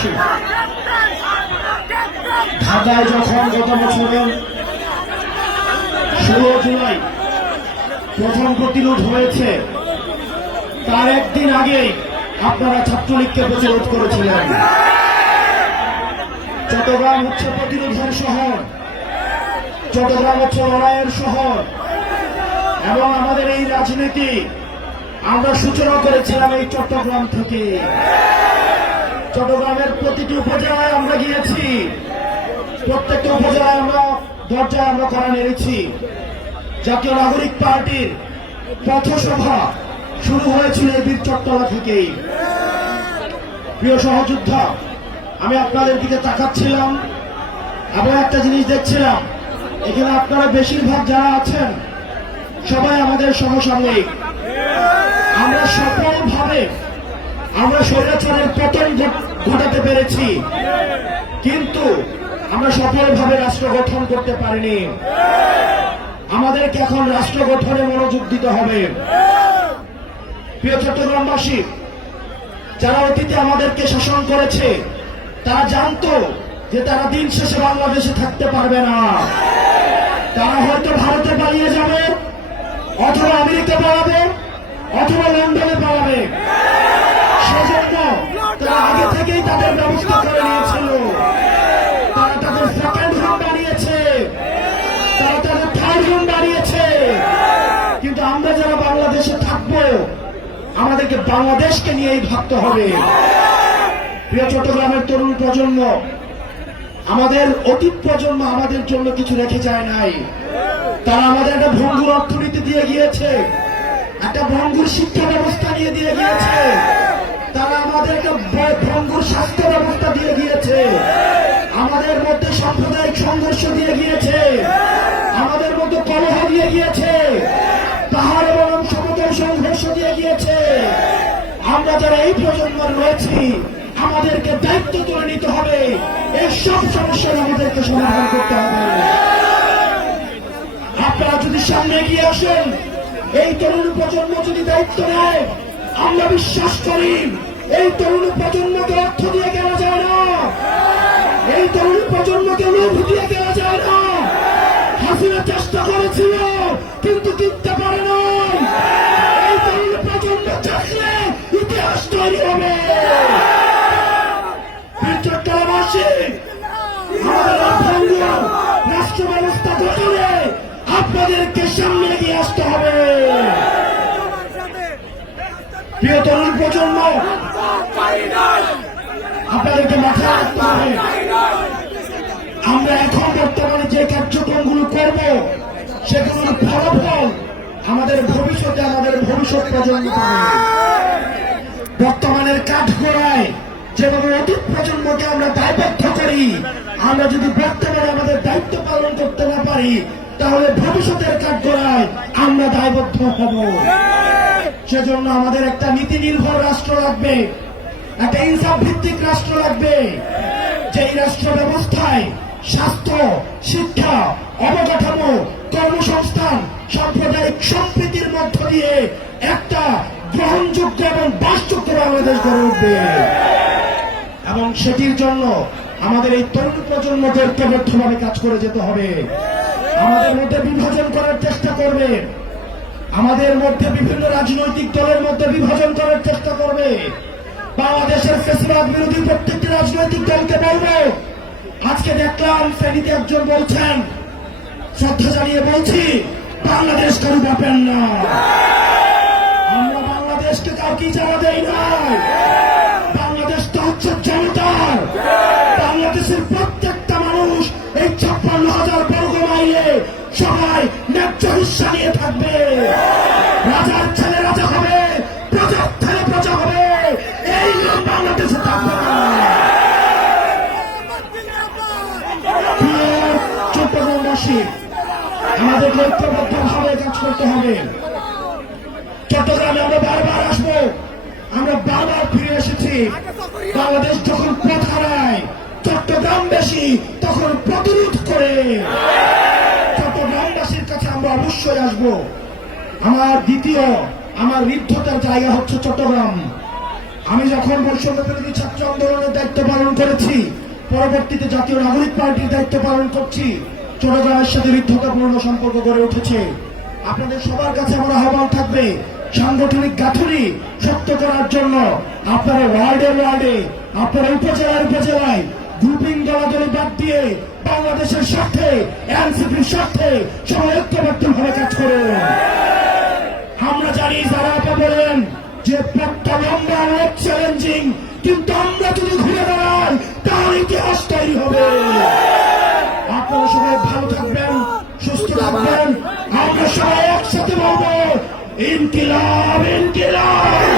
চট্টগ্রামবাসী ঢাকায় যখন গত বছরের ষোলো জুলাই প্রথম প্রতিরোধ হয়েছে, তার একদিন আগেই আপনারা ছাত্রলীগকে প্রতিরোধ করেছিলেন। চট্টগ্রাম হচ্ছে প্রতিরোধের শহর, চট্টগ্রাম হচ্ছে লড়াইয়ের শহর, এবং আমাদের এই রাজনীতি আমরা সূচনা করেছিলাম এই চট্টগ্রাম থেকে। চট্টগ্রামের প্রতিটি উপজেলায় আমরা গিয়েছি। প্রত্যেকটা উপজেলায় আমরা দরজায় আমরা করা নেড়েছি। জাতীয় নাগরিক পার্টির পথসভা শুরু হয়েছিল এই বীর চট্টলা থেকেই। প্রিয় সহযোদ্ধা, আমি আপনাদের দিকে তাকাচ্ছিলাম এবং একটা জিনিস দেখছিলাম। এখানে আপনারা বেশিরভাগ যারা আছেন, সবাই আমাদের সমসাময়িক আমরা সফলভাবে আমরা স্বৈরাচারের পতন ঘট- ঘটাতে পেরেছি। কিন্তু আমরা সফলভাবে রাষ্ট্র গঠন করতে পারিনি। আমাদেরকে এখন রাষ্ট্র গঠনে মনোযোগ দিতে হবে। প্রিয় চট্টগ্রামবাসী, যারা অতীতে আমাদেরকে শাসন করেছে, তারা জানতো যে তারা দিন শেষে বাংলাদেশে থাকতে পারবে না। তারা হয়তো ভারতে পালিয়ে যাবে, অথবা আমেরিকা পালাবে, অথবা লন্ডনে পালাবে। আমাদেরকে বাংলাদেশকে নিয়েই ভাবতে হবে। প্রিয় চট্টগ্রামের তরুণ প্রজন্ম, আমাদের অতীত প্রজন্ম আমাদের জন্য কিছু রেখে যায় নাই। তারা আমাদের একটা ভঙ্গুর অর্থনীতি দিয়ে গিয়েছে, একটা ভঙ্গুর শিক্ষা ব্যবস্থা নিয়ে দিয়ে গিয়েছে। তারা আমাদের একটা ভঙ্গুর স্বাস্থ্য ব্যবস্থা দিয়ে গিয়েছে। আমাদের মধ্যে সাম্প্রদায়িক সংঘর্ষ দিয়ে গিয়েছে। আমাদের মধ্যে কলহ দিয়ে গিয়েছে। আমরা যারা এই প্রজন্মের রয়েছি। আমাদেরকে দায়িত্ব তুলে নিতে হবে। এই সব সমস্যার আমাদেরকে সমাধান করতে হবে। আপনারা যদি সামনে এগিয়ে আসেন, এই তরুণ প্রজন্ম যদি দায়িত্ব নেয়, আমরা বিশ্বাস করি এই তরুণ প্রজন্মকে অর্থ দিয়ে কেনা যায় না। এই তরুণ প্রজন্মকে লোভ দিয়ে কেনা যায় না। হাসিনা চেষ্টা করেছিল, কিন্তু তৈরি হবে চট্টগ্রামবাসী আমাদের রাষ্ট্র ব্যবস্থা গঠনে আপনাদেরকে সামনে এগিয়ে আসতে হবে। প্রিয় তরুণ প্রজন্ম, আপনাদেরকে মাথায় রাখতে হবে, আমরা এখন বর্তমানে যে কার্যক্রমগুলো করব, সেগুলোর ফলাফল আমাদের ভবিষ্যতে, আমাদের ভবিষ্যৎ প্রজন্ম বর্তমানের কাঠগড়ায় যেভাবে অতীত প্রজন্মকে আমরা দায়বদ্ধ করি, আমরা যদি বর্তমানে আমাদের দায়িত্ব পালন করতে না পারি, তাহলে ভবিষ্যতের কাঠগড়ায় আমরা দায়বদ্ধ হব। সেজন্য আমাদের একটা নীতি নির্ভর রাষ্ট্র লাগবে, একটা ইনসাফ ভিত্তিক রাষ্ট্র লাগবে যেই রাষ্ট্র ব্যবস্থায় স্বাস্থ্য, শিক্ষা, অবকাঠামো, কর্মসংস্থান, সাম্প্রদায়িক সম্প্রীতির মধ্য দিয়ে একটা গ্রহণযোগ্য এবং বাসযোগ্য বাংলাদেশ গড়ে উঠবে। এবং সেটির জন্য আমাদের এই তরুণ প্রজন্মকে ঐক্যবদ্ধভাবে কাজ করে যেতে হবে। আমাদের মধ্যে বিভাজন করার চেষ্টা করবে। আমাদের মধ্যে বিভিন্ন রাজনৈতিক দলের মধ্যে বিভাজন করার চেষ্টা করবে। বাংলাদেশের ফেসিবাদ বিরোধী প্রত্যেকটি রাজনৈতিক দলকে বলব, আজকে দেখলাম শ্রেণীতে একজন বলছেন, শ্রদ্ধা জানিয়ে বলছি, বাংলাদেশ কারু ব্যাপার না। বাংলাদেশকে কাউকে জানা দেই নাই বাংলাদেশ তো হচ্ছে জনতার বাংলাদেশের নিয়ে আমাদের কাজ করতে হবে। চট্টগ্রামে আমরা বারবার আসব আমরা বারবার ফিরে এসেছি বাংলাদেশ যখন পথ হারায়, চট্টগ্রাম বেশি তখন প্রতিরোধ করে। চট্টগ্রামবাসীর কাছে আমরা অবশ্যই আসব। আমার দ্বিতীয়, আমার ঋদ্ধতার জায়গা হচ্ছে চট্টগ্রাম। আমি যখন বৈষম্য ছাত্র আন্দোলনের দায়িত্ব পালন করেছি, পরবর্তীতে জাতীয় নাগরিক পার্টির দায়িত্ব পালন করছি, চট্টগ্রামের সাথে মিথ্যতাপূর্ণ সম্পর্ক গড়ে উঠেছে। আপনাদের সবার কাছে আমার আহ্বান থাকবে সাংগঠনিক গাঁথুনি শক্ত করার জন্য আপনারা ওয়ার্ডে ওয়ার্ডে আপনারা উপজেলায় উপজেলায় গ্রুপিং দলাদলি বাদ দিয়ে বাংলাদেশের স্বার্থে, এনসিপির স্বার্থে সবাই ঐক্যবদ্ধ ভাবে কাজ করুন। আমরা জানি যারা আপা বলেন যে পথটা লম্বা অনেক চ্যালেঞ্জিং কিন্তু আমরা যদি ঘুরে দাঁড়াই, তার ইতিহাস তৈরি হবে। ইনকিলাব ইনকিলাব